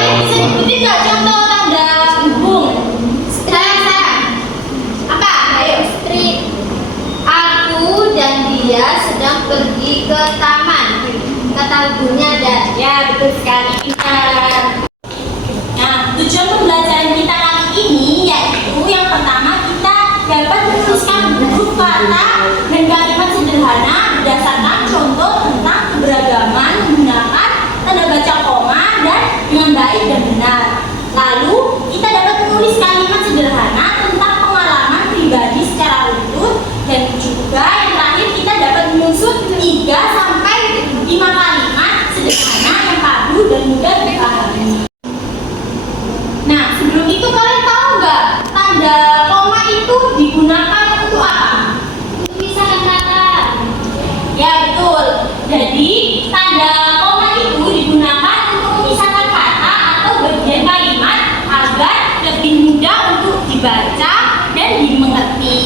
Bisa diikuti nggak contoh tanda hubung? Saya. Apa? Ayo. Street. Aku dan dia sedang pergi ke taman. Kata hubungnya dan ya betul sekali, pintar. Nah, tujuan pembelajaran kita kali ini yaitu yang pertama kita dapat menuliskan huruf kata dan kalimat sederhana berdasarkan contoh tentang keberagaman menggunakan tanda baca koma dan dengan baik dan benar. Lalu kita dapat menulis kalimat sederhana tentang pengalaman pribadi secara utuh dan juga yang terakhir kita dapat menyusun 3 sampai 5 kalimat sederhana yang padu dan mudah dipahami. Nah, sebelum itu kalian tahu nggak tanda koma itu digunakan untuk apa? Untuk misalkan kata. Ya betul. Jadi tanda koma itu digunakan untuk memisahkan kata atau bagian kalimat agar lebih mudah untuk dibaca dan dimengerti.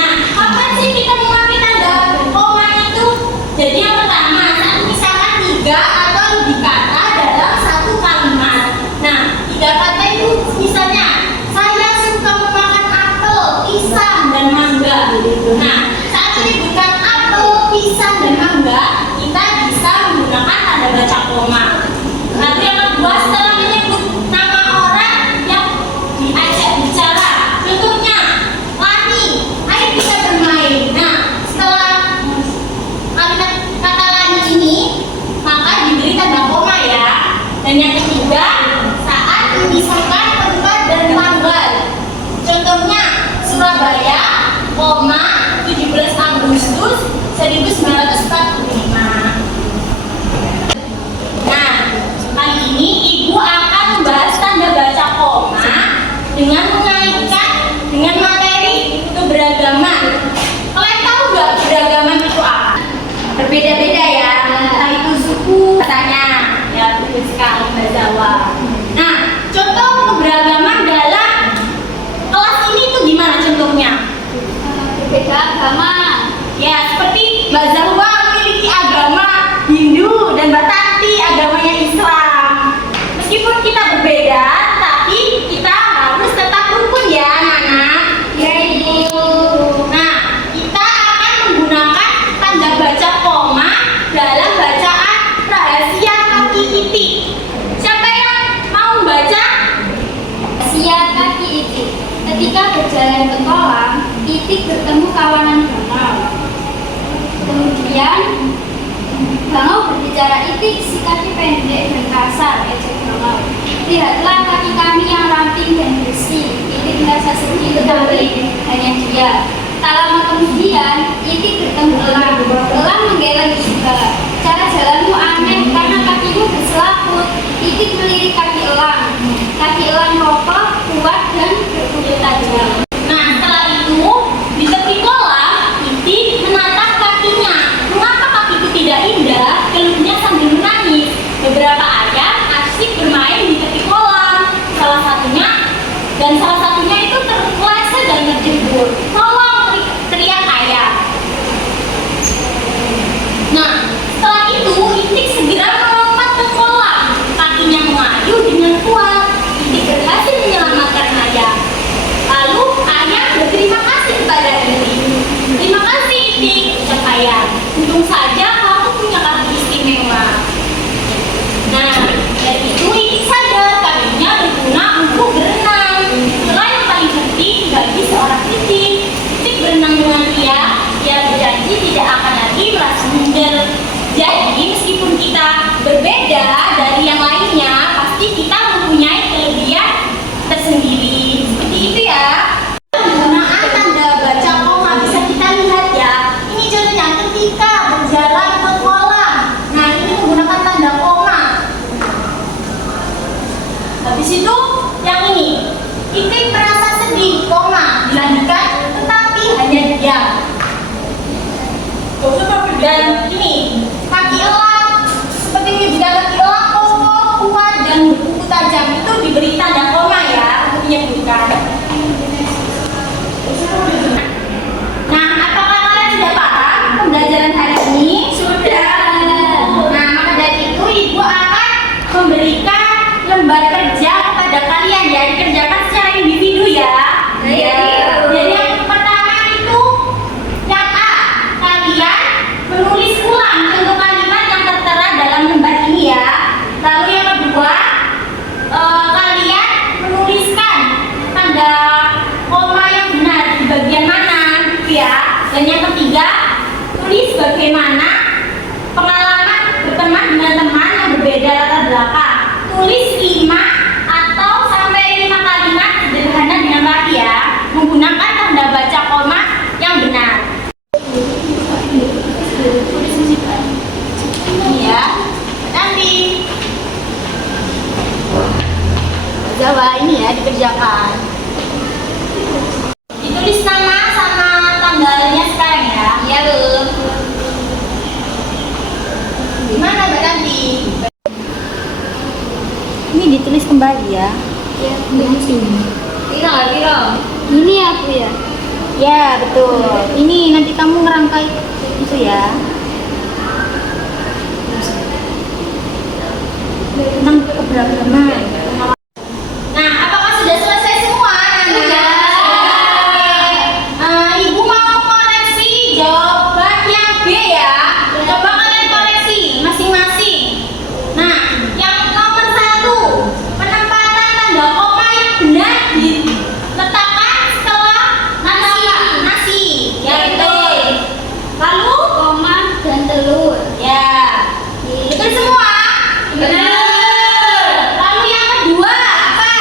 Nah, kapan sih kita memakai tanda koma itu? Jadi yang pertama saat memisahkan 3 atau lebih kata dalam satu kalimat. Nah, 3 kata itu misalnya saya suka memakan apel, pisang, dan mangga. Nah, saat menyebutkan apel, pisang, dan mangga, kita bisa menggunakan tanda baca koma. Lalu yang kedua, setelah menyebut nama orang yang diajak bicara, contohnya Lani, ayo kita bermain. Nah, setelah kalimat kata Lani ini, maka diberi tanda koma ya. Dan yang ketiga, saat memisahkan tempat dan tanggal, contohnya Surabaya, 17 Agustus 1945. Nah, kali ini Ibu akan membahas tanda baca koma dengan mengaitkan dengan materi keberagaman. Kalian tahu nggak keberagaman itu apa? Berbeda-beda ya, entah itu suku katanya. Ya, betul sekali Mbak Zawa. Nah, contoh keberagaman dalam kelas ini itu gimana contohnya? Berbeda agama. Ya, seperti Mbak Zawa memiliki agama Hindu dan Mbak Tati agamanya Islam. Meskipun kita berbeda, tapi kita harus tetap rukun ya anak-anak. Ya Ibu. Nah, kita akan menggunakan tanda baca koma dalam bacaan rahasia kaki itik. Siapa yang mau baca? Rahasia kaki itik. Ketika berjalan ke kolam, itik bertemu kawanan bangau. Kemudian bangau berbicara, itik si kaki pendek dan kasar, ejek bangau. Lihatlah kaki kami yang ramping dan bersih. Itik merasa sedih tetapi hanya dia. Tak lama kemudian, itik bertemu elang. Elang menggeleng juga. Cara jalanmu aneh karena kakimu berselaput. Itik melirik kaki elang. Kaki elang kokoh, kuat dan berkulit tajam. Nah, setelah itu di tepi kolam, itik menatap kakinya. Mengapa kakiku tidak indah? Keluhnya sambil menangis. Beberapa ayam asyik bermain di tepi kolam. Salah satunya itu terpeleset dan terjebur. Tolong, teriak ayam. Nah, setelah itu itik segera melompat ke kolam. Kakinya mengayuh dengan kuat. Itik berhasil menyelamatkan ayam. Lalu ayam berterima kasih kepada itik. Terima kasih itik, ucap ayam. Untung saja kamu punya kaki istimewa. Nah, dari itu itik sadar kakinya berguna untuk berenang. Itulah yang paling penting bagi seorang itik. Itik berenang dengan dia berjanji tidak akan lagi merasa minder. Jadi meskipun kita berbeda dari yang lainnya, pasti kita mempunyai kelebihan tersendiri. Seperti itu ya. Penggunaan tanda baca koma bisa kita lihat ya. Ini contohnya ketika berjalan ke kolam. Nah, ini menggunakan tanda koma. Habis itu yang ini, itik merasa sedih, koma, dilanjutkan tetapi hanya diam. Dan ini gitu ya. Dan yang ketiga, tulis bagaimana pengalaman berteman dengan teman yang berbeda latar belakang. Tulis 5 atau sampai 5 kalimat sederhana dengan rapi ya, menggunakan tanda baca koma yang benar. Ini ya, nanti Jawa ini ya dikerjakan. Ditulis nama sama tanggalnya sekarang ya. Iya, Bu. Gimana Mbak Tanti? Ini ditulis kembali ya. Iya, sini. Piro. Ini aku ya. Ya betul. Ini nanti kamu ngerangkai itu ya. Tentang keberagaman. Nah, apakah sudah selesai semua? Sudah. Ibu mau koreksi jawaban yang B ya. Coba kalian koreksi masing-masing. Nah, yang nomor 1, penempatan tanda koma yang benar diletakkan setelah nasi. Ya betul. Lalu Koma dan telur. ya. Betul semua? Benar. Lalu yang kedua apa?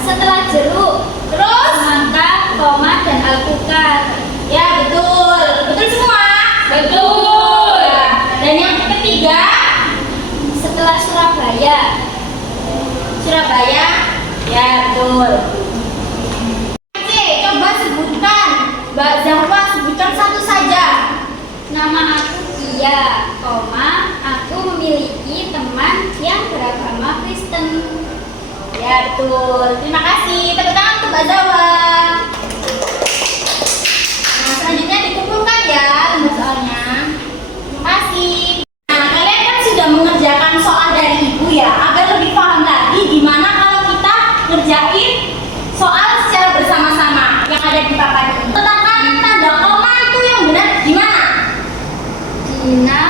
Setelah jeruk, Terus? semangka, koma dan alpukat. Ya betul. Betul semua? Betul. Ya. Dan yang ketiga? Setelah Surabaya. Surabaya. Ya betul. Oke, coba sebutkan. Mbak Zahwa sebutkan satu saja. Nama aku Kia, koma, aku memiliki teman yang beragama Kristen. Ya betul. Terima kasih. Tepuk tangan untuk Mbak Zahwa. Nah, selanjutnya dikumpulkan ya lembar soalnya. Terima kasih. Nah, kalian kan sudah mengerjakan soal dari ibu ya, agar lebih paham lagi gimana kalau kita ngerjain soal secara bersama-sama yang ada di papan ini. Letakkan tanda koma itu yang benar gimana? Dina